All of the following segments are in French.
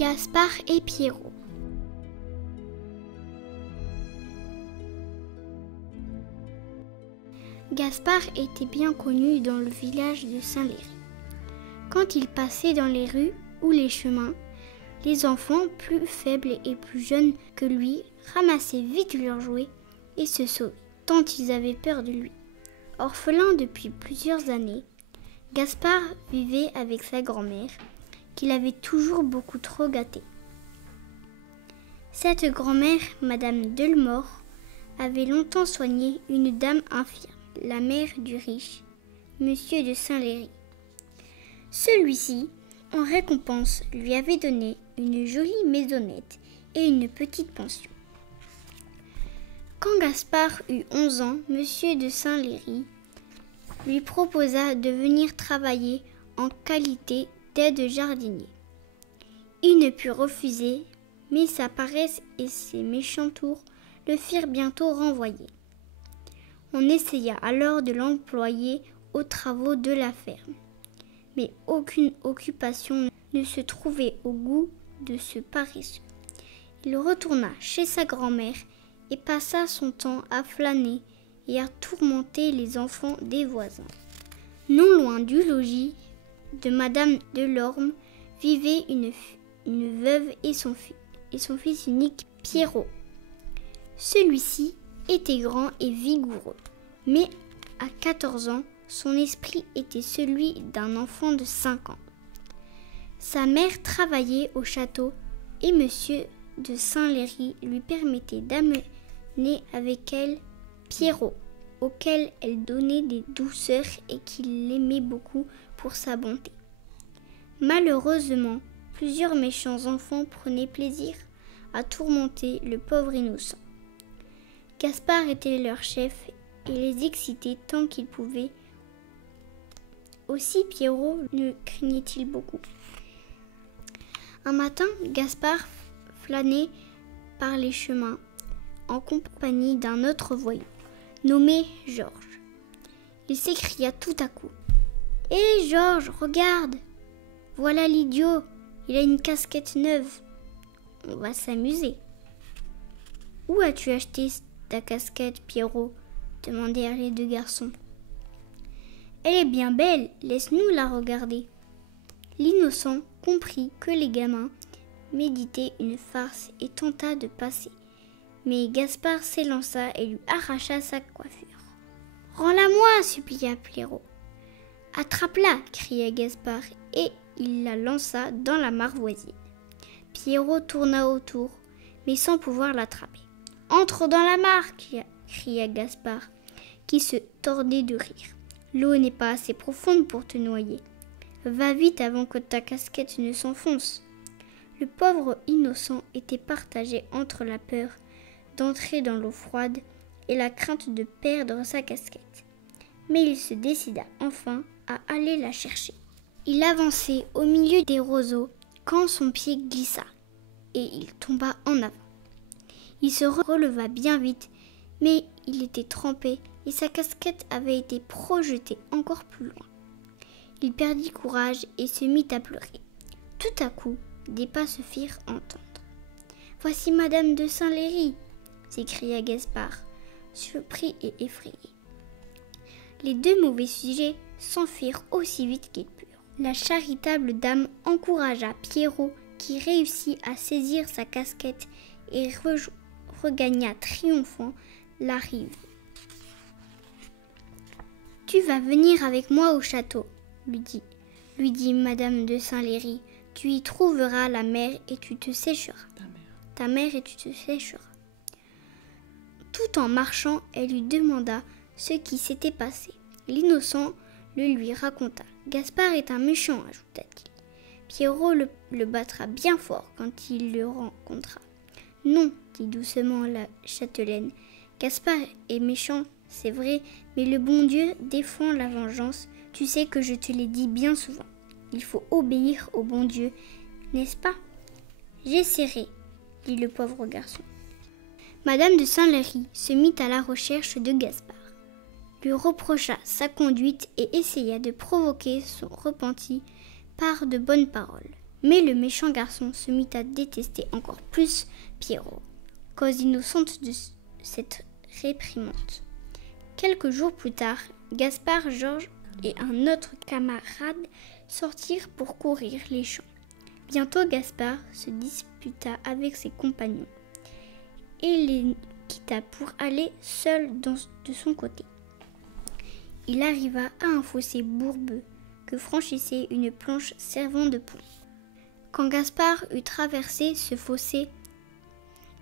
Gaspard et Pierrot. Gaspard était bien connu dans le village de Saint-Léry. Quand il passait dans les rues ou les chemins, les enfants plus faibles et plus jeunes que lui ramassaient vite leurs jouets et se sauvaient, tant ils avaient peur de lui. Orphelin depuis plusieurs années, Gaspard vivait avec sa grand-mère, qu'il avait toujours beaucoup trop gâtée. Cette grand-mère, Madame Delmort, avait longtemps soigné une dame infirme, la mère du riche, Monsieur de Saint-Léry. Celui-ci, en récompense, lui avait donné une jolie maisonnette et une petite pension. Quand Gaspard eut 11 ans, Monsieur de Saint-Léry lui proposa de venir travailler en qualité d'aide jardinier. Il ne put refuser, mais sa paresse et ses méchants tours le firent bientôt renvoyer. On essaya alors de l'employer aux travaux de la ferme, mais aucune occupation ne se trouvait au goût de ce paresseux. Il retourna chez sa grand-mère et passa son temps à flâner et à tourmenter les enfants des voisins. Non loin du logis de Madame Delorme vivait une veuve et son fils unique Pierrot. Celui-ci était grand et vigoureux, mais à 14 ans, son esprit était celui d'un enfant de 5 ans. Sa mère travaillait au château et Monsieur de Saint-Léry lui permettait d'amener avec elle Pierrot, auquel elle donnait des douceurs et qu'il l'aimait beaucoup pour sa bonté. Malheureusement, plusieurs méchants enfants prenaient plaisir à tourmenter le pauvre innocent. Gaspard était leur chef et les excitait tant qu'il pouvait. Aussi Pierrot ne craignait-il beaucoup. Un matin, Gaspard flânait par les chemins en compagnie d'un autre voyou, nommé Georges. Il s'écria tout à coup. « Hé Georges, regarde! Voilà l'idiot, il a une casquette neuve. On va s'amuser. »« Où as-tu acheté ta casquette, Pierrot ?» demandèrent les deux garçons. « Elle est bien belle, laisse-nous la regarder. » L'innocent comprit que les gamins méditaient une farce et tenta de passer. Mais Gaspard s'élança et lui arracha sa coiffure. « Rends-la-moi » supplia Pierrot. « Attrape-la » cria Gaspard et il la lança dans la mare voisine. Pierrot tourna autour, mais sans pouvoir l'attraper. « Entre dans la mare » cria Gaspard, qui se tordait de rire. « L'eau n'est pas assez profonde pour te noyer. Va vite avant que ta casquette ne s'enfonce. » Le pauvre innocent était partagé entre la peur d'entrer dans l'eau froide et la crainte de perdre sa casquette. Mais il se décida enfin à aller la chercher. Il avançait au milieu des roseaux quand son pied glissa et il tomba en avant. Il se releva bien vite, mais il était trempé et sa casquette avait été projetée encore plus loin. Il perdit courage et se mit à pleurer. Tout à coup, des pas se firent entendre. « Voici Madame de Saint-Léry !» s'écria Gaspard, surpris et effrayé. Les deux mauvais sujets s'enfuirent aussi vite qu'ils purent. La charitable dame encouragea Pierrot qui réussit à saisir sa casquette et regagna triomphant la rive. « Tu vas venir avec moi au château, lui dit Madame de Saint-Léry. Tu y trouveras la mère et tu te sécheras. Ta mère et tu te sécheras. » Tout en marchant, elle lui demanda ce qui s'était passé. L'innocent le lui raconta. « Gaspard est un méchant, ajouta-t-il. Pierrot le battra bien fort quand il le rencontra. »« Non, dit doucement la châtelaine. Gaspard est méchant, c'est vrai, mais le bon Dieu défend la vengeance. Tu sais que je te l'ai dit bien souvent. Il faut obéir au bon Dieu, n'est-ce pas ? » « J'essaierai, dit le pauvre garçon. Madame de Saint-Léry se mit à la recherche de Gaspard, lui reprocha sa conduite et essaya de provoquer son repenti par de bonnes paroles. Mais le méchant garçon se mit à détester encore plus Pierrot, cause innocente de cette réprimande. Quelques jours plus tard, Gaspard, Georges et un autre camarade sortirent pour courir les champs. Bientôt, Gaspard se disputa avec ses compagnons et les quitta pour aller seul de son côté. Il arriva à un fossé bourbeux que franchissait une planche servant de pont. Quand Gaspard eut traversé ce fossé,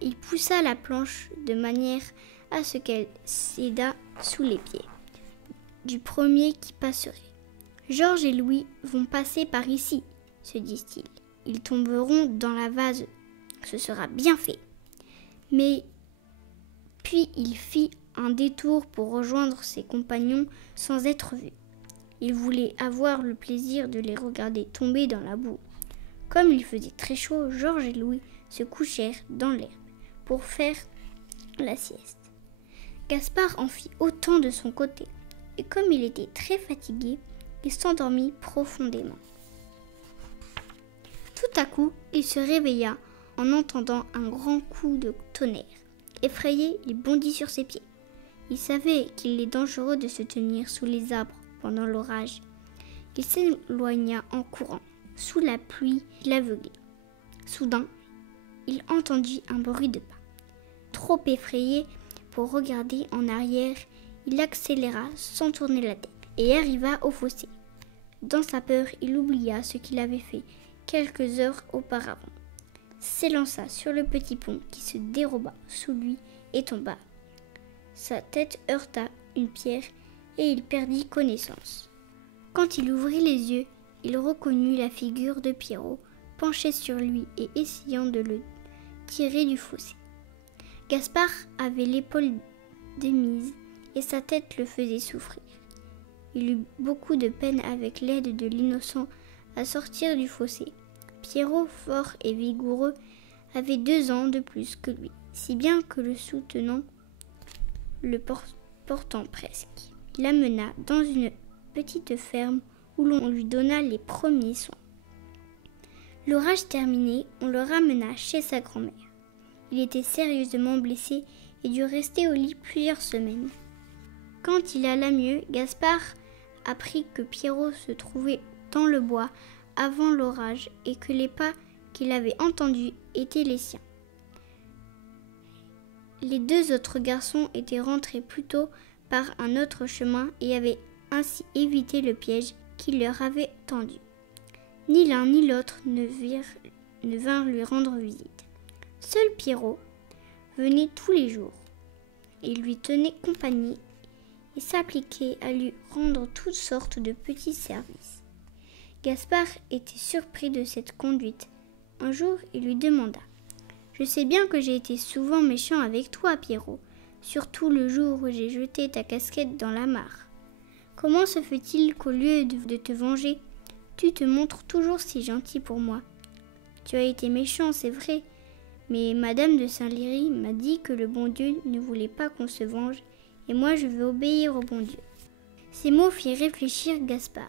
il poussa la planche de manière à ce qu'elle cédât sous les pieds du premier qui passerait. « Georges et Louis vont passer par ici, se disent-ils. Ils tomberont dans la vase. Ce sera bien fait. » Mais puis il fit un détour pour rejoindre ses compagnons sans être vu. Il voulait avoir le plaisir de les regarder tomber dans la boue. Comme il faisait très chaud, Georges et Louis se couchèrent dans l'herbe pour faire la sieste. Gaspard en fit autant de son côté, et comme il était très fatigué, il s'endormit profondément. Tout à coup, il se réveilla en entendant un grand coup de tonnerre. Effrayé, il bondit sur ses pieds. Il savait qu'il est dangereux de se tenir sous les arbres pendant l'orage. Il s'éloigna en courant, sous la pluie qui l'aveuglait. Soudain, il entendit un bruit de pas. Trop effrayé pour regarder en arrière, il accéléra sans tourner la tête et arriva au fossé. Dans sa peur, il oublia ce qu'il avait fait quelques heures auparavant, s'élança sur le petit pont qui se déroba sous lui et tomba. Sa tête heurta une pierre et il perdit connaissance. Quand il ouvrit les yeux, il reconnut la figure de Pierrot penché sur lui et essayant de le tirer du fossé. Gaspard avait l'épaule démise et sa tête le faisait souffrir. Il eut beaucoup de peine avec l'aide de l'innocent à sortir du fossé. Pierrot, fort et vigoureux, avait 2 ans de plus que lui, si bien que le soutenant, le portant presque, il l'amena dans une petite ferme où l'on lui donna les premiers soins. L'orage terminé, on le ramena chez sa grand-mère. Il était sérieusement blessé et dut rester au lit plusieurs semaines. Quand il alla mieux, Gaspard apprit que Pierrot se trouvait dans le bois avant l'orage et que les pas qu'il avait entendus étaient les siens. Les 2 autres garçons étaient rentrés plus tôt par un autre chemin et avaient ainsi évité le piège qu'il leur avait tendu. Ni l'un ni l'autre ne vinrent lui rendre visite. Seul Pierrot venait tous les jours. Il lui tenait compagnie et s'appliquait à lui rendre toutes sortes de petits services. Gaspard était surpris de cette conduite. Un jour, il lui demanda : « Je sais bien que j'ai été souvent méchant avec toi, Pierrot, surtout le jour où j'ai jeté ta casquette dans la mare. Comment se fait-il qu'au lieu de te venger, tu te montres toujours si gentil pour moi ? Tu as été méchant, c'est vrai, mais Madame de Saint-Léry m'a dit que le bon Dieu ne voulait pas qu'on se venge, et moi je veux obéir au bon Dieu. » Ces mots firent réfléchir Gaspard.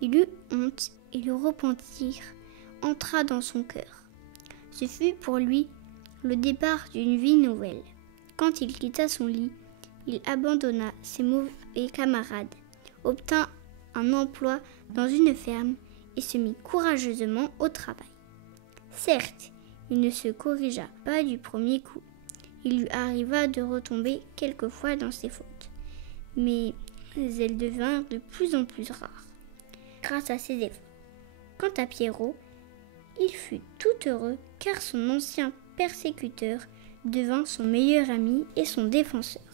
Il eut honte et le repentir entra dans son cœur. Ce fut pour lui le départ d'une vie nouvelle. Quand il quitta son lit, il abandonna ses mauvais camarades, obtint un emploi dans une ferme et se mit courageusement au travail. Certes, il ne se corrigea pas du premier coup. Il lui arriva de retomber quelquefois dans ses fautes, mais elles devinrent de plus en plus rares grâce à ses efforts. Quant à Pierrot, il fut tout heureux car son ancien persécuteur devint son meilleur ami et son défenseur.